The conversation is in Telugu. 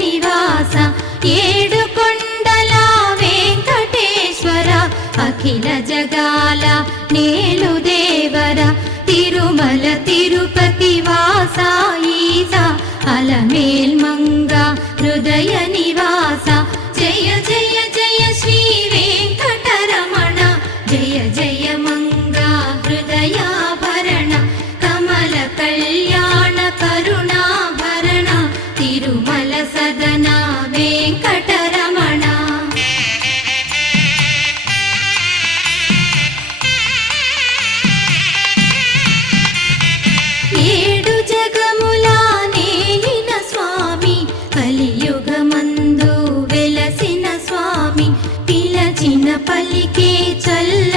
నివాస ఏడు కొండల వెంకటేశ్వర అఖిల జగాల నేలు దేవర తిరుమల తిరుపతి వాస ఈస అలమేల్ మంగ హృదయ నివాస జయ జయ జయ శ్రీ వెంకటరమణ జయ జయ మంగ హృదయాభరణ కమల కళ్యాణ కరుణాభరణ తిరుమల సదన వెంకటరమణ ఏడు జగముల నేలిన స్వామి కలియుగమందు వెలసిన స్వామి పిలచిన పలికే చల్ల